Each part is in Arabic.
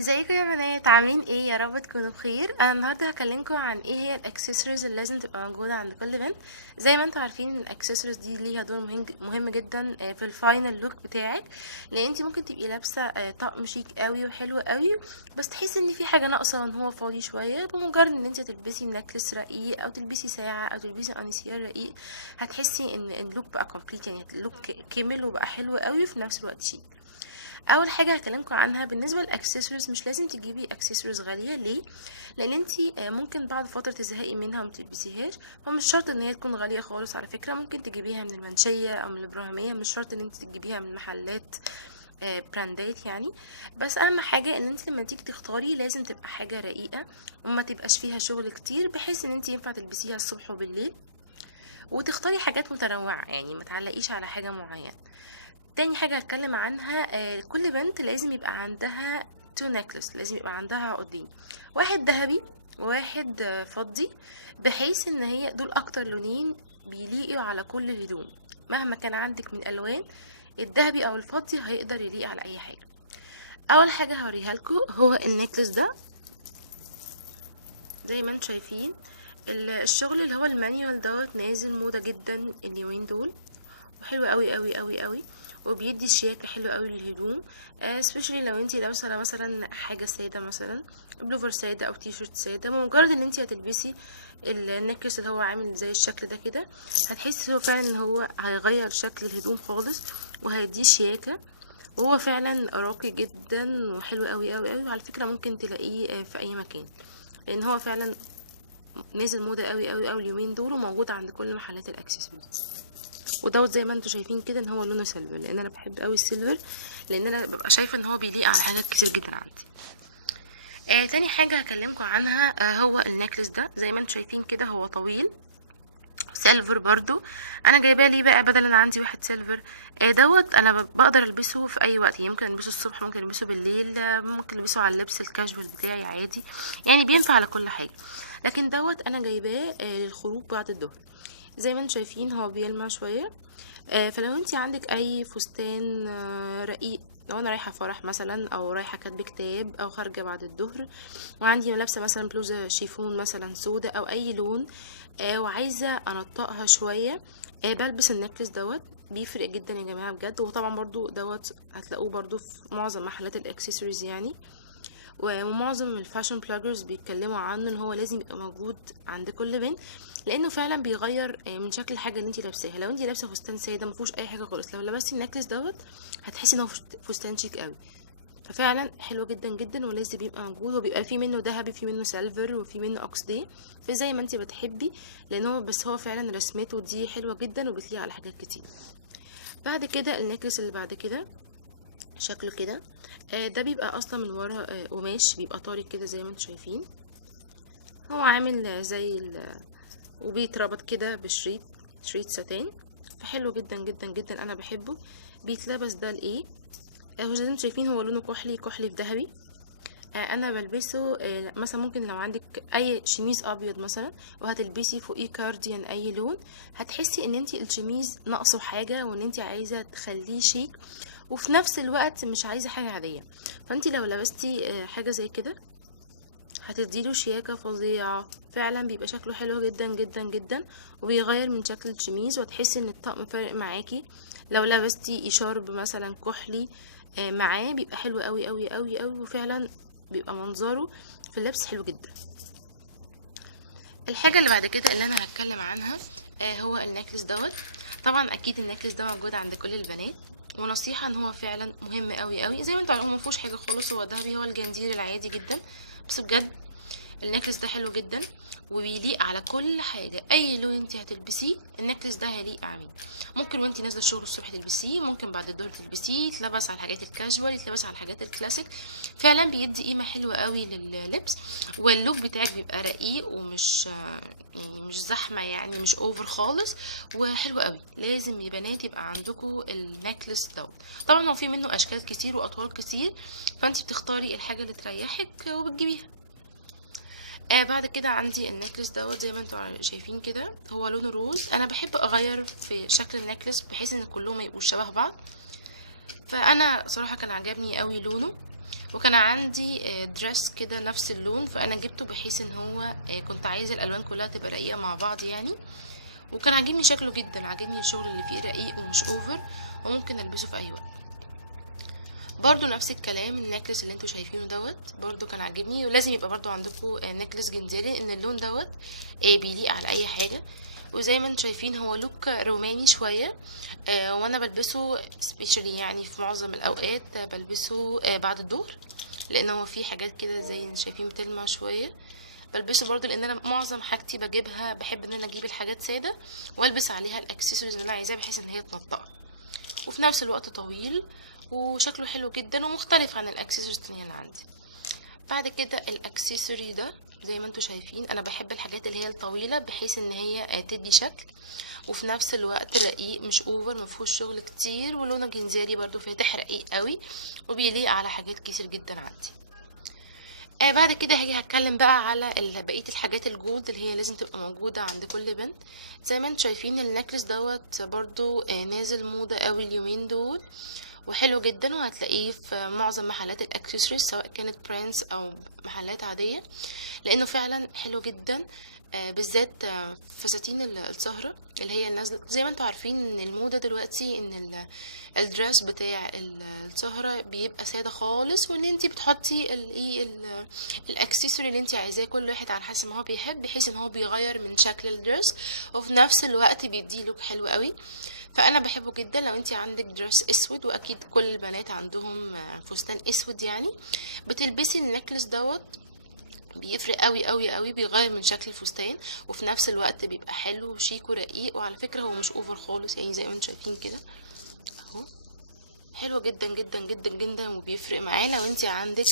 ازيكم يا بنات؟ عاملين ايه؟ يا رب تكونوا بخير. انا النهارده هكلمكم عن ايه هي الاكسسوارز اللي لازم تبقى موجوده عند كل بنت. زي ما انتوا عارفين الاكسسوارز دي ليها دور مهم جدا في الفاينل لوك بتاعك، لان انت ممكن تبقي لابسه طقم شيك قوي وحلو قوي، بس تحسي ان في حاجه ناقصه وان هو فاضي شويه. بمجرد ان انت تلبسي نكلس رقيق او تلبسي ساعه او تلبسي انسيار رقيق، هتحسي ان اللوك بقى كومبليت، يعني اللوك كمل وبقى حلو قوي وفي نفس الوقت شيك. اول حاجه هكلمكم عنها بالنسبه للاكسسوارز، مش لازم تجيبي اكسسوارز غاليه. ليه؟ لان انتي ممكن بعد فتره تزهقي منها وما تلبسيهاش. فمش شرط ان هي تكون غاليه خالص، على فكره ممكن تجيبيها من المنشيه او من الابراهيميه، مش شرط ان انتي تجيبيها من محلات براندات يعني. بس اهم حاجه ان انت لما تيجي تختاري لازم تبقى حاجه رقيقه وما تبقاش فيها شغل كتير، بحيث ان انت ينفع تلبسيها الصبح وبالليل، وتختاري حاجات متنوعه، يعني ما تعلقيش على حاجه معينه. تاني حاجة هتكلم عنها، كل بنت لازم يبقى عندها تو نكلس، لازم يبقى عندها عقدين، واحد ذهبي وواحد فضي، بحيث ان هي دول اكتر لونين بيليقوا على كل الهدوم. مهما كان عندك من الوان، الذهبي او الفضي هيقدر يليق على اي حاجة. اول حاجة هوريها لكم هو النكلس ده. زي ما انتم شايفين الشغل اللي هو المانيوال دوت نازل موضة جدا اليومين دول، وحلو قوي قوي قوي قوي، وبيدي شياكه حلو قوي للهدوم. سبيشالي لو انتي لابسه مثلا حاجه ساده، مثلا بلوفر ساده او تي شيرت ساده، بمجرد ان انتي هتلبسي النكلس اللي هو عامل زي الشكل ده كده، هتحسي هو فعلا ان هو هيغير شكل الهدوم خالص وهيديه شياكه. وهو فعلا راقي جدا وحلو قوي قوي قوي، وعلى فكره ممكن تلاقيه في اي مكان، لان هو فعلا نازل موضه قوي قوي قوي اليومين دول، وموجود عند كل محلات الاكسسوارز. ودوت زي ما انتوا شايفين كده ان هو لونه سيلفر، لان انا بحب قوي السيلفر، لان انا ببقى شايفه ان هو بيليق على حاجات كتير جدا عندي. تاني حاجه هكلمكم عنها هو النكلس ده. زي ما انتوا شايفين كده هو طويل سيلفر برضو. انا جايباه ليه بقى؟ بدل انا عندي واحد سيلفر دوت انا بقدر البسه في اي وقت، يعني ممكن البسه الصبح، ممكن البسه بالليل، ممكن البسه على اللبس الكاجوال بتاعي عادي، يعني بينفع على كل حاجه. لكن دوت انا جايباه للخروج بعد الظهر. زي ما انتم شايفين هو بيلمع شويه. فلو انتي عندك اي فستان رقيق، لو انا رايحه فرح مثلا او رايحه كاتبه كتاب او خارجه بعد الظهر، وعندي لابسه مثلا بلوزه شيفون مثلا سودا او اي لون، وعايزه انطقها شويه، بلبس النكلس دوت. بيفرق جدا يا جماعه بجد. وطبعا برضو دوت هتلاقوه برضو في معظم محلات الاكسسوارز يعني، ومعظم الفاشن بلوجرز بيتكلموا عنه ان هو لازم يبقى موجود عند كل بنت، لانه فعلا بيغير من شكل الحاجه اللي انت لابساها. لو انت لابسه فستان ساده ما فيهوش اي حاجه خالص، لو لبستي النكلس دوت هتحسي ان هو فستان شيك قوي. ففعلا حلو جدا جدا ولازم يبقى موجود. وبيبقى في منه ذهبي، في منه سيلفر، وفي منه اوكسدي، في زي ما انت بتحبي، لان هو بس هو فعلا رسمته دي حلوه جدا وبتليق على حاجات كتير. بعد كده النكلس اللي بعد كده شكله كده، ده بيبقى اصلا من ورا قماش، بيبقى طري كده زي ما انتم شايفين. هو عامل زي وبيتربط كده شريط ساتين، فحلو جدا جدا جدا، انا بحبه. بيتلبس ده لايه؟ هو زي ما انتم شايفين هو لونه كحلي كحلي في ذهبي. انا بلبسه مثلا ممكن لو عندك اي شميز ابيض مثلا وهتلبسي فوقيه كارديان اي لون، هتحسي ان انتي الشميز ناقصه حاجه وان انتي عايزه تخليه شيك، وفي نفس الوقت مش عايزه حاجه عاديه. فانتي لو لبستي حاجه زي كده هتديله شياكة فظيعة. فعلا بيبقى شكله حلو جدا جدا جدا، وبيغير من شكل الشميز، وتحسي ان الطقم فارق معاكي. لو لبستي اشارب مثلا كحلي معاه بيبقى حلو قوي قوي قوي قوي، وفعلا بيبقى منظره في اللبس حلو جدا. الحاجة اللي بعد كده اللي انا هتكلم عنها هو النكلس دوت. طبعا اكيد النكلس ده موجود عند كل البنات، ونصيحة ان هو فعلا مهم قوي قوي. زي ما انتوا عارفين مفيهوش حاجة خالص، هو دهبي، هو الجنزير العادي جدا، بس بجد النكلس ده حلو جدا وبيليق على كل حاجه. اي لون انت هتلبسيه النكلس ده هيليق عليه. ممكن وانت نازله الشغل الصبح تلبسيه، ممكن بعد الظهر تلبسيه، يتلبس على الحاجات الكاجوال، يتلبس على الحاجات الكلاسيك. فعلا بيدي قيمه حلوه قوي لللبس، واللوك بتاعك بيبقى رقيق ومش يعني مش زحمه، يعني مش اوفر خالص، وحلو قوي. لازم يا بنات يبقى عندكم النكلس دوت. طبعا هو في منه اشكال كتير واطوال كتير، فانت بتختاري الحاجه اللي تريحك وبتجيبيها. بعد كده عندي النكلس دوت. زي ما انتوا شايفين كده هو لونه روز. انا بحب اغير في شكل النكلس بحيث ان كلهم يبقوا شبه بعض، فانا صراحه كان عجبني قوي لونه. وكان عندي دريس كده نفس اللون، فانا جبته بحيث ان هو كنت عايزه الالوان كلها تبقى رقيقه مع بعض يعني. وكان عاجبني شكله جدا، عاجبني الشغل اللي فيه رقيق ومش اوفر، وممكن البسه في اي وقت. برضو نفس الكلام، النكلس اللي انتوا شايفينه دوت برضو كان عاجبني، ولازم يبقى برضو عندكم نكلس جنزيري، ان اللون دوت بيليق على اي حاجه. وزي ما انتوا شايفين هو لوك روماني شويه، وانا بلبسه سبيشالي يعني في معظم الاوقات بلبسه بعد الظهر، لان هو فيه حاجات كده زي انتوا شايفين بتلمع شويه. بلبسه برضو لان انا معظم حاجتي بجيبها بحب ان انا اجيب الحاجات ساده والبس عليها الاكسسوارز اللي انا عايزاها بحيث ان هي تنطق، وفي نفس الوقت طويل وشكله حلو جدا ومختلف عن الاكسسوارز التانية اللي عندي. بعد كده الاكسسوري ده زي ما انتوا شايفين، انا بحب الحاجات اللي هي الطويله بحيث ان هي تدي شكل، وفي نفس الوقت رقيق مش اوفر، مفهوش شغل كتير، ولونه جنزيري برضو فاتح رقيق قوي وبيليق على حاجات كتير جدا عندي. بعد كده هاجي هتكلم بقى على بقيه الحاجات الجولد اللي هي لازم تبقى موجوده عند كل بنت. زي ما انتوا شايفين النكلس دوت برضو نازل موضه قوي اليومين دول، وحلو جدا، وهتلاقيه في معظم محلات الاكسسوارز سواء كانت برينس او محلات عاديه، لانه فعلا حلو جدا. بالذات فساتين السهرة اللي هي نازله. زي ما انتوا عارفين ان الموضه دلوقتي ان الدرس بتاع السهرة بيبقى ساده خالص، وان انتي بتحطي الاكسسوري اللي انتي عايزاه كل واحد على حسب ما هو بيحب، بحيث ان هو بيغير من شكل الدرس وفي نفس الوقت بيديه لوك حلو قوي. فانا بحبه جدا. لو انتي عندك درس اسود، واكيد كل البنات عندهم فستان اسود يعني، بتلبسي النكلس دوت بيفرق قوي قوي قوي، بيغير من شكل الفستان وفي نفس الوقت بيبقى حلو وشيك ورقيق، وعلى فكرة هو مش اوفر خالص يعني زي ما انتم شايفين كده اهو. حلو جدا جدا جدا جدا، وبيفرق معاه لو انت عندك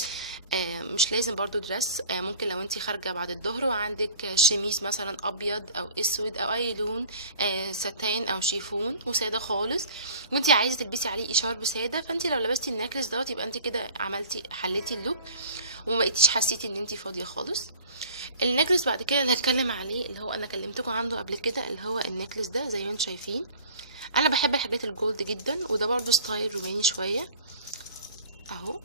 مش لازم برضو درس، ممكن لو انت خارجه بعد الظهر وعندك شميس مثلا ابيض او اسود او اي لون، ستان او شيفون وساده خالص، وانت عايزه تلبسي عليه اشارب ساده، فانت لو لبستي النكلس دوت يبقى انت كده عملتي حليتي اللوك وما بقيتيش حسيتي ان انت فاضيه خالص. النكلس بعد كده اللي هتكلم عليه اللي هو انا كلمتكم عنده قبل كده، اللي هو النكلس ده زي ما انتم شايفين. انا بحب الحاجات الجولد جدا، وده برضو ستايل روماني شويه اهو.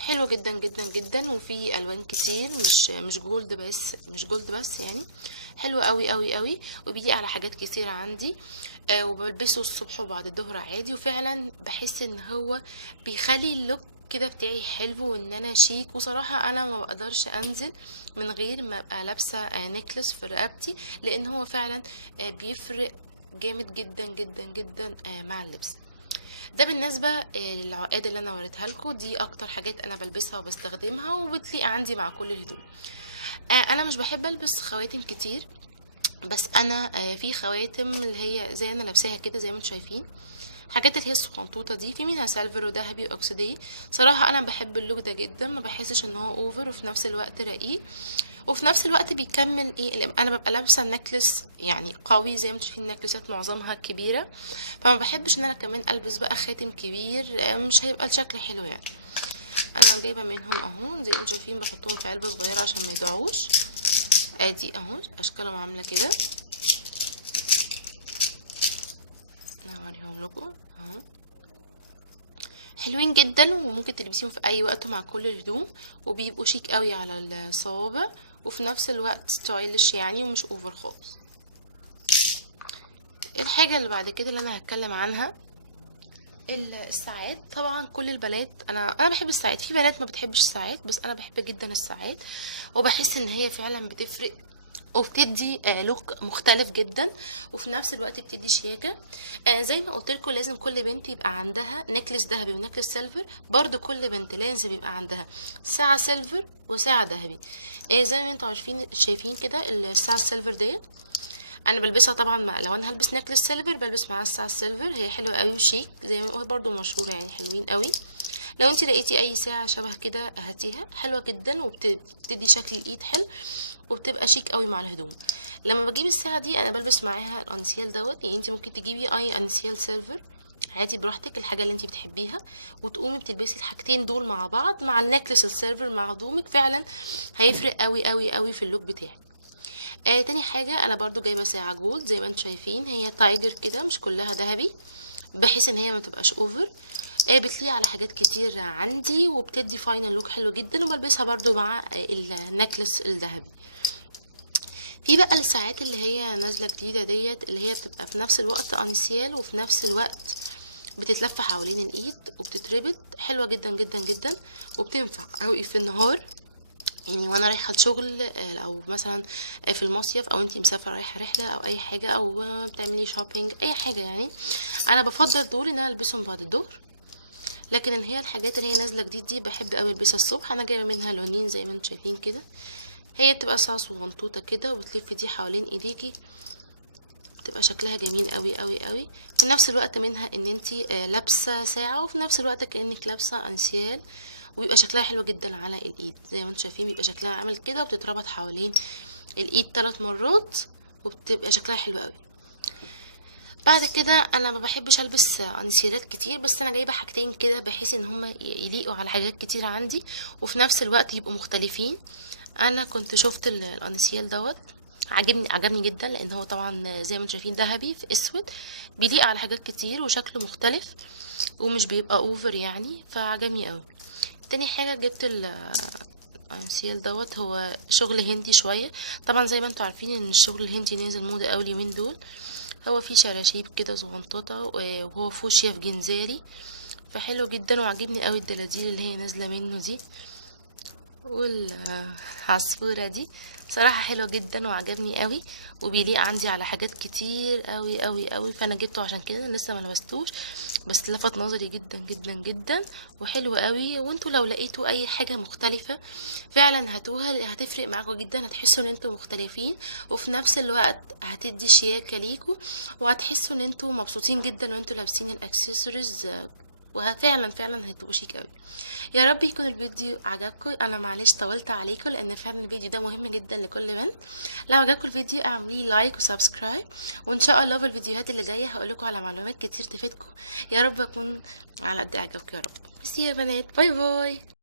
حلو جدا جدا جدا، وفي الوان كتير، مش جولد بس، مش جولد بس يعني. حلو قوي قوي قوي، وبيليق على حاجات كتير عندي. وبلبسه الصبح وبعد الظهر عادي، وفعلا بحس ان هو بيخلي اللوك كده بتاعي حلو، وان انا شيك. وصراحة انا ما بقدرش انزل من غير ما ابقى لابسة نيكلس في رقبتي، لان هو فعلا بيفرق جامد جدا جدا جدا مع اللبس. ده بالنسبة للعقاد اللي انا وريتها لكم، دي اكتر حاجات انا بلبسها وبستخدمها وبتليق عندي مع كل الهدوم. انا مش بحب البس خواتم كتير، بس انا في خواتم اللي هي زي انا لابساها كده زي ما انتم شايفين، حاجات اللي هي الصغنطوطه دي، في منها سيلفر وذهبي واكسديه. صراحه انا بحب اللوك ده جدا، ما بحسش ان هو اوفر، وفي نفس الوقت رقيق، وفي نفس الوقت بيكمل انا ببقى لابسه النكلس يعني قوي زي ما انتم شايفين، النكلسات معظمها كبيره، فما بحبش ان انا كمان البس بقى خاتم كبير، مش هيبقى الشكل حلو يعني. انا جايبه منهم اهو زي ما انتم شايفين، بحطهم في علبه صغيره عشان ما يضيعوش. ادي اهو اشكالهم عامله كده، هوريهم لكم اهو. حلوين جدا، وممكن تلبسيهم في اي وقت مع كل الهدوم، وبيبقوا شيك قوي على الصوابع، وفي نفس الوقت ستايلش يعني ومش اوفر خالص. الحاجه اللي بعد كده اللي انا هتكلم عنها الساعات. طبعا كل البنات، انا بحب الساعات، في بنات ما بتحبش الساعات، بس انا بحب جدا الساعات، وبحس ان هي فعلا بتفرق وبتدي لوك مختلف جدا، وفي نفس الوقت بتدي شياكه. زي ما قلت لكم لازم كل بنت يبقى عندها نكلس ذهبي ونكلس سيلفر، برضو كل بنت لازم يبقى عندها ساعه سيلفر وساعه ذهبي. زي ما انتوا عارفين شايفين كده الساعه السيلفر ديت انا بلبسها طبعا لو انا هلبس نكلس سيلفر بلبس معاها الساعه السيلفر، هي حلوه قوي وشيك زي ما قلت، برضو مشهوره يعني حلوين قوي. لو انت لقيتي اي ساعه شبه كده هاتيها، حلوه جدا وبتدي شكل الايد حلو وبتبقى شيك قوي مع الهدوم. لما بجيب الساعه دي انا بلبس معاها الانسيال دوت، يعني انت ممكن تجيبي اي انسيال سيلفر عادي براحتك، الحاجه اللي انت بتحبيها، وتقومي بتلبسي الحاجتين دول مع بعض مع النكلس السيلفر مع هدومك، فعلا هيفرق قوي قوي قوي في اللوك بتاعك. تاني حاجة انا برضو جايبة ساعة جولد زي ما انتم شايفين، هي تايجر كده مش كلها ذهبي، بحيث ان هي ما تبقاش اوفر. بتليق على حاجات كتير عندي، وبتدي فاينل لوك حلو جدا، وبلبسها برضو مع النكلس الذهبي. في بقى الساعات اللي هي نازله جديده ديت، اللي هي بتبقى في نفس الوقت انسيال وفي نفس الوقت بتتلف حوالين الايد وبتتربط، حلوه جدا جدا جدا، وبتنفع قوي في النهار يعني وانا رايحه الشغل، او مثلا في المصيف، او انتي مسافره رايحه رحله او اي حاجه، او بتعملي شوبينج اي حاجه يعني. انا بفضل دول ان انا البسهم بعد الظهر. لكن اللي هي الحاجات اللي هي نازله جديد دي بحب قوي البسها الصبح. انا جايبه منها لونين زي ما انتم شايفين كده، هي بتبقى ساعه صغنطوطه كده وبتلفي دي حوالين ايديكي، بتبقى شكلها جميل قوي قوي قوي. في نفس الوقت منها ان انتي لابسه ساعه، وفي نفس الوقت كانك لابسه انسيال، وبيبقى شكلها حلو جدا على الايد زي ما انتم شايفين. بيبقى شكلها عامل كده وبتتربط حوالين الايد 3 مرات، وبتبقى شكلها حلو قوي. بعد كده انا ما بحبش البس انسيالات كتير، بس انا جايبه حاجتين كده بحيث ان هما يليقوا على حاجات كتير عندي، وفي نفس الوقت يبقوا مختلفين. انا كنت شفت الانسيال دوت، عجبني جدا، لان هو طبعا زي ما انتم شايفين ذهبي في اسود، بيليق على حاجات كتير وشكله مختلف ومش بيبقى اوفر يعني، فعجبني قوي. تاني حاجه جبت الانسيال دوت، هو شغل هندي شويه. طبعا زي ما انتم عارفين ان الشغل الهندي نازل موضه قوي اليومين دول. هو فيه شراشيب كده صغنطوطه، وهو فوشيا في جنزاري، فحلو جدا وعجبني قوي الدلاديل اللي هي نازله منه دي، والعصفورة دي صراحة حلوة جدا وعجبني قوي، وبيليق عندي على حاجات كتير قوي قوي قوي، فانا جبته عشان كده. أنا لسه ما لبستوش، بس لفت نظري جدا جدا جدا وحلو قوي. وانتوا لو لقيتوا اي حاجة مختلفة فعلا هاتوها، هتفرق معاكم جدا، هتحسوا ان انتوا مختلفين، وفي نفس الوقت هتدي شياكة ليكوا، وهتحسوا ان انتوا مبسوطين جدا وانتوا لابسين الاكسسوارز، وفعلا فعلا هتبقوا شيك قوي. يا رب يكون الفيديو عجبكم. انا معلش طولت عليكم، لان فعلا الفيديو ده مهم جدا لكل بنت. لو عجبكم الفيديو اعملي لايك وسبسكرايب، وان شاء الله في الفيديوهات اللي جايه هقولكم على معلومات كتير تفيدكم. يا رب اكون على قد اعجابكم يا رب. ميرسي يا بنات، باي باي.